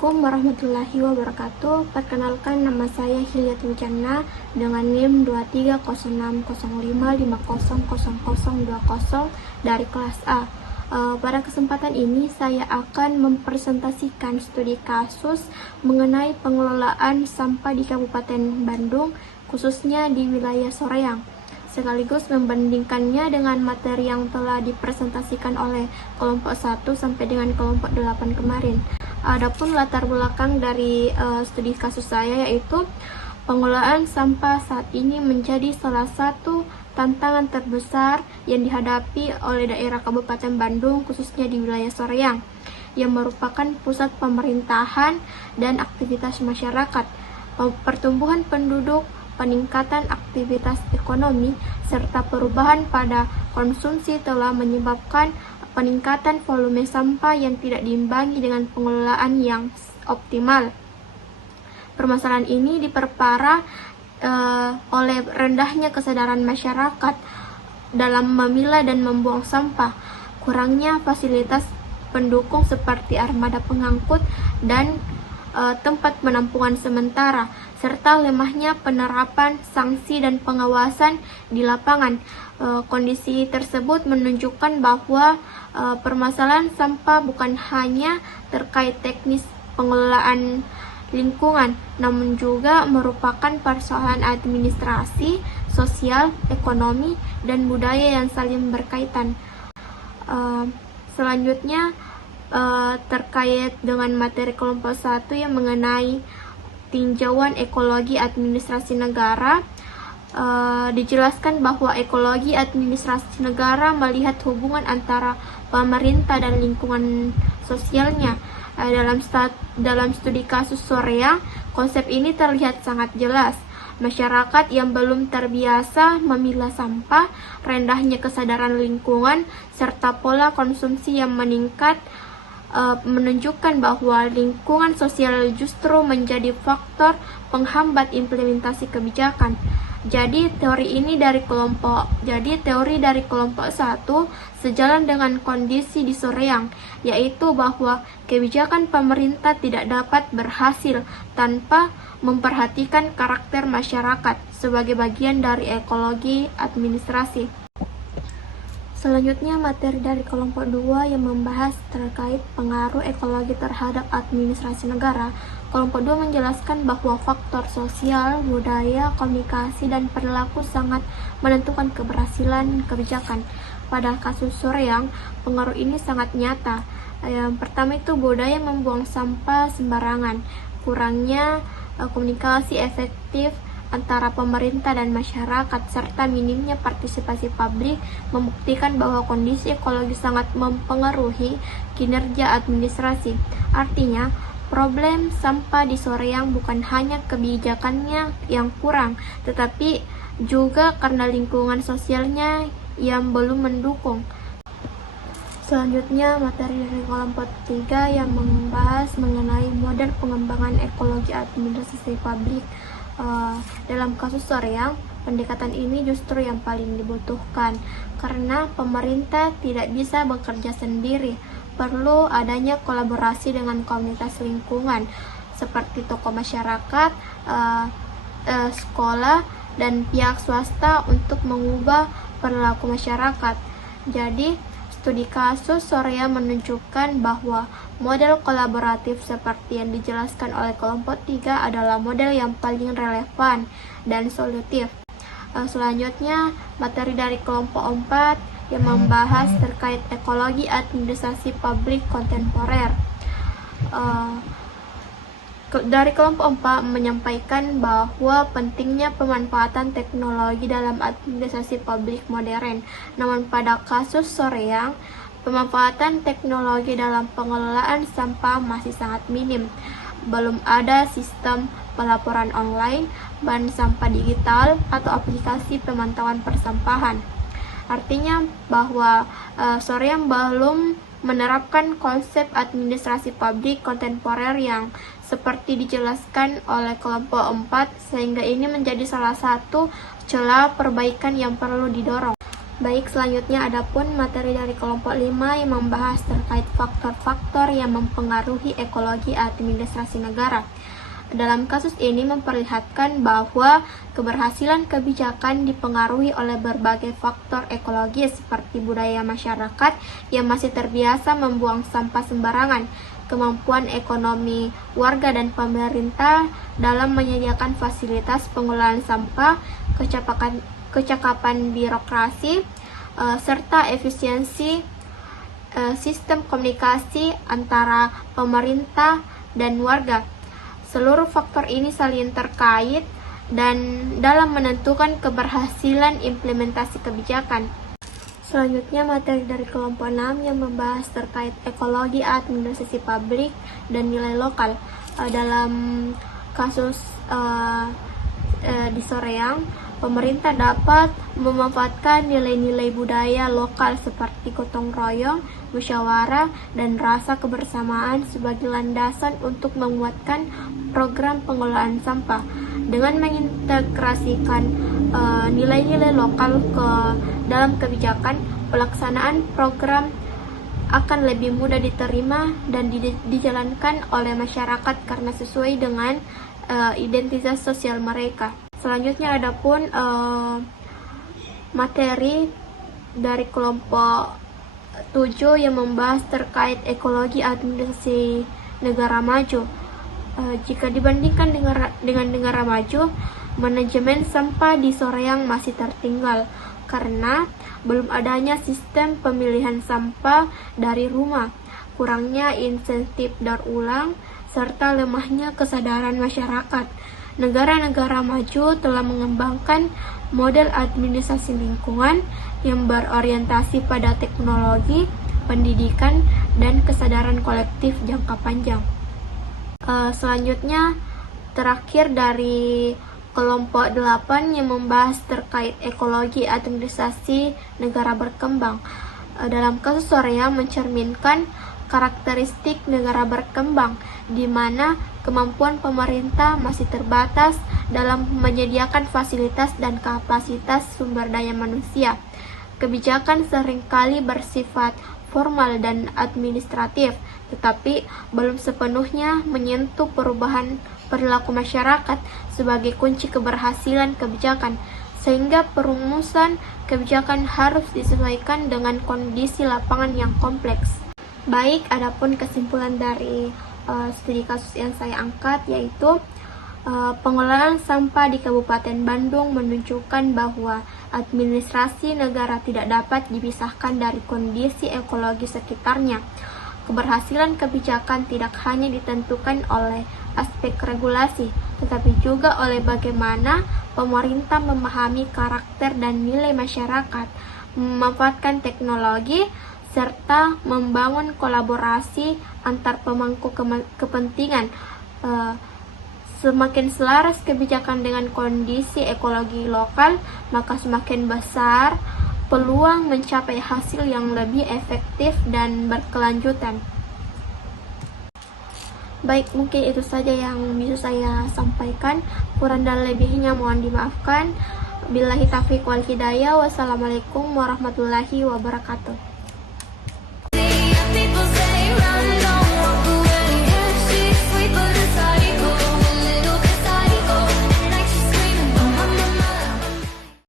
Assalamualaikum warahmatullahi wabarakatuh. Perkenalkan, nama saya Hilyatul Jannah dengan NIM 230605500020 dari kelas A. Pada kesempatan ini saya akan mempresentasikan studi kasus mengenai pengelolaan sampah di Kabupaten Bandung, khususnya di wilayah Soreang, sekaligus membandingkannya dengan materi yang telah dipresentasikan oleh kelompok 1 sampai dengan kelompok 8 kemarin. Adapun latar belakang dari studi kasus saya yaitu pengelolaan sampah saat ini menjadi salah satu tantangan terbesar yang dihadapi oleh daerah Kabupaten Bandung, khususnya di wilayah Soreang, yang merupakan pusat pemerintahan dan aktivitas masyarakat. Pertumbuhan penduduk, peningkatan aktivitas ekonomi, serta perubahan pada konsumsi telah menyebabkan peningkatan volume sampah yang tidak diimbangi dengan pengelolaan yang optimal. Permasalahan ini diperparah oleh rendahnya kesadaran masyarakat dalam memilah dan membuang sampah, kurangnya fasilitas pendukung seperti armada pengangkut dan tempat penampungan sementara, serta lemahnya penerapan sanksi dan pengawasan di lapangan. Kondisi tersebut menunjukkan bahwa permasalahan sampah bukan hanya terkait teknis pengelolaan lingkungan, namun juga merupakan persoalan administrasi, sosial, ekonomi, dan budaya yang saling berkaitan. Selanjutnya, terkait dengan materi kelompok 1 yang mengenai tinjauan ekologi administrasi negara, dijelaskan bahwa ekologi administrasi negara melihat hubungan antara pemerintah dan lingkungan sosialnya. Dalam studi kasus Soreang, konsep ini terlihat sangat jelas. Masyarakat yang belum terbiasa memilah sampah, rendahnya kesadaran lingkungan, serta pola konsumsi yang meningkat menunjukkan bahwa lingkungan sosial justru menjadi faktor penghambat implementasi kebijakan. Jadi teori dari kelompok 1 sejalan dengan kondisi di Soreang, yaitu bahwa kebijakan pemerintah tidak dapat berhasil tanpa memperhatikan karakter masyarakat sebagai bagian dari ekologi administrasi. Selanjutnya, materi dari kelompok 2 yang membahas terkait pengaruh ekologi terhadap administrasi negara. Kelompok 2 menjelaskan bahwa faktor sosial, budaya, komunikasi, dan perilaku sangat menentukan keberhasilan kebijakan. Pada kasus Soreang, pengaruh ini sangat nyata. Yang pertama itu budaya membuang sampah sembarangan, kurangnya komunikasi efektif antara pemerintah dan masyarakat, serta minimnya partisipasi publik membuktikan bahwa kondisi ekologi sangat mempengaruhi kinerja administrasi. Artinya, problem sampah di Soreang bukan hanya kebijakannya yang kurang, tetapi juga karena lingkungan sosialnya yang belum mendukung. Selanjutnya, materi dari kelompok 3 yang membahas mengenai model pengembangan ekologi administrasi publik. Dalam kasus Soreang, pendekatan ini justru yang paling dibutuhkan karena pemerintah tidak bisa bekerja sendiri. Perlu adanya kolaborasi dengan komunitas lingkungan seperti tokoh masyarakat, sekolah, dan pihak swasta untuk mengubah perilaku masyarakat. Jadi, studi kasus Soreang menunjukkan bahwa model kolaboratif seperti yang dijelaskan oleh kelompok 3 adalah model yang paling relevan dan solutif. Selanjutnya, materi dari kelompok 4 yang membahas terkait ekologi administrasi publik kontemporer. Dari kelompok 4 menyampaikan bahwa pentingnya pemanfaatan teknologi dalam administrasi publik modern. Namun pada kasus Soreang, pemanfaatan teknologi dalam pengelolaan sampah masih sangat minim. Belum ada sistem pelaporan online, bank sampah digital, atau aplikasi pemantauan persampahan. Artinya bahwa Soreang belum menerapkan konsep administrasi publik kontemporer yang seperti dijelaskan oleh kelompok 4, sehingga ini menjadi salah satu celah perbaikan yang perlu didorong. Baik, selanjutnya adapun materi dari kelompok 5 yang membahas terkait faktor-faktor yang mempengaruhi ekologi administrasi negara. Dalam kasus ini memperlihatkan bahwa keberhasilan kebijakan dipengaruhi oleh berbagai faktor ekologis seperti budaya masyarakat yang masih terbiasa membuang sampah sembarangan, kemampuan ekonomi warga dan pemerintah dalam menyediakan fasilitas pengelolaan sampah, kecakapan birokrasi, serta efisiensi sistem komunikasi antara pemerintah dan warga. Seluruh faktor ini saling terkait dan dalam menentukan keberhasilan implementasi kebijakan. Selanjutnya materi dari kelompok 6 yang membahas terkait ekologi administrasi publik dan nilai lokal. Dalam kasus di Soreang, pemerintah dapat memanfaatkan nilai-nilai budaya lokal seperti gotong royong, musyawarah, dan rasa kebersamaan sebagai landasan untuk menguatkan program pengelolaan sampah. Dengan mengintegrasikan nilai-nilai lokal ke dalam kebijakan, pelaksanaan program akan lebih mudah diterima dan dijalankan oleh masyarakat karena sesuai dengan identitas sosial mereka. Selanjutnya adapun materi dari kelompok 7 yang membahas terkait ekologi administrasi negara maju. Jika dibandingkan dengan negara maju, manajemen sampah di Soreang masih tertinggal karena belum adanya sistem pemilihan sampah dari rumah, kurangnya insentif daur ulang, serta lemahnya kesadaran masyarakat. Negara-negara maju telah mengembangkan model administrasi lingkungan yang berorientasi pada teknologi, pendidikan, dan kesadaran kolektif jangka panjang. Selanjutnya, terakhir dari kelompok 8 yang membahas terkait ekologi administrasi negara berkembang. Dalam kasus Soreang mencerminkan karakteristik negara berkembang, di mana kemampuan pemerintah masih terbatas dalam menyediakan fasilitas dan kapasitas sumber daya manusia. Kebijakan seringkali bersifat formal dan administratif, tetapi belum sepenuhnya menyentuh perubahan perilaku masyarakat sebagai kunci keberhasilan kebijakan, sehingga perumusan kebijakan harus disesuaikan dengan kondisi lapangan yang kompleks. Baik, adapun kesimpulan dari studi kasus yang saya angkat yaitu pengelolaan sampah di Kabupaten Bandung menunjukkan bahwa administrasi negara tidak dapat dipisahkan dari kondisi ekologi sekitarnya. Keberhasilan kebijakan tidak hanya ditentukan oleh aspek regulasi, tetapi juga oleh bagaimana pemerintah memahami karakter dan nilai masyarakat, memanfaatkan teknologi, serta membangun kolaborasi antar pemangku kepentingan. Semakin selaras kebijakan dengan kondisi ekologi lokal, maka semakin besar peluang mencapai hasil yang lebih efektif dan berkelanjutan. Baik, mungkin itu saja yang bisa saya sampaikan. Kurang dan lebihnya mohon dimaafkan. Billahi taufiq wal hidayah. Wassalamualaikum warahmatullahi wabarakatuh.